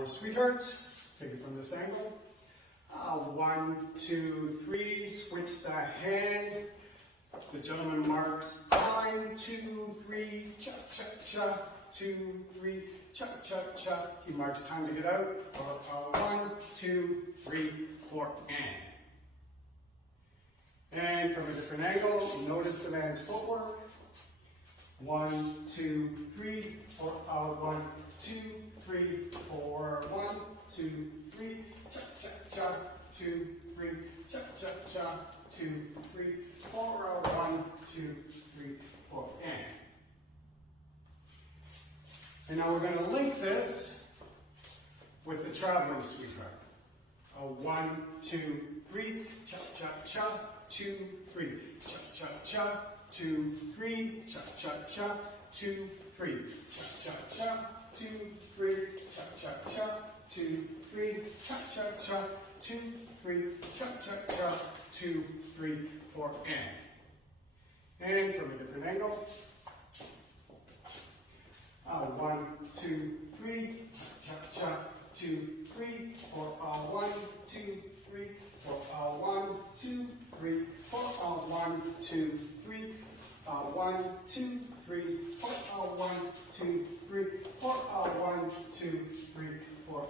our sweetheart. Take it from this angle. 1, 2, 3, switch the hand. The gentleman marks time. 2, 3, cha, cha, cha. 2, 3, cha, cha, cha. He marks time to get out. 1, 2, 3, 4, and from a different angle, notice the man's footwork. 1, 2, 3, 4, 1, 2, 3, 4, 1, 2, 3, cha, cha, cha, 2, 3, cha, cha, cha, 2, 3, 4, 1, 2, 3, 4, and now we're going to link this with the traveling sweetheart. 1, 2, 3, cha, cha, cha, 2, 3, cha, cha, cha, 2, 3, cha, cha, cha, 2, 3, cha, cha, cha, 2, 3, cha, cha, cha, 2, 3, cha, cha, cha, 2, 3, cha, cha, cha, 2, 3, 4, and from a different angle. 1, 2, 3, cha, cha, cha, 2, 3, 4, 1, 2, 3, 4, 1, 2, 3, 4, 1, 2, 3, 1, 2, 3, 4, 1, 2, 3, 4, 1, 2, 3, 4,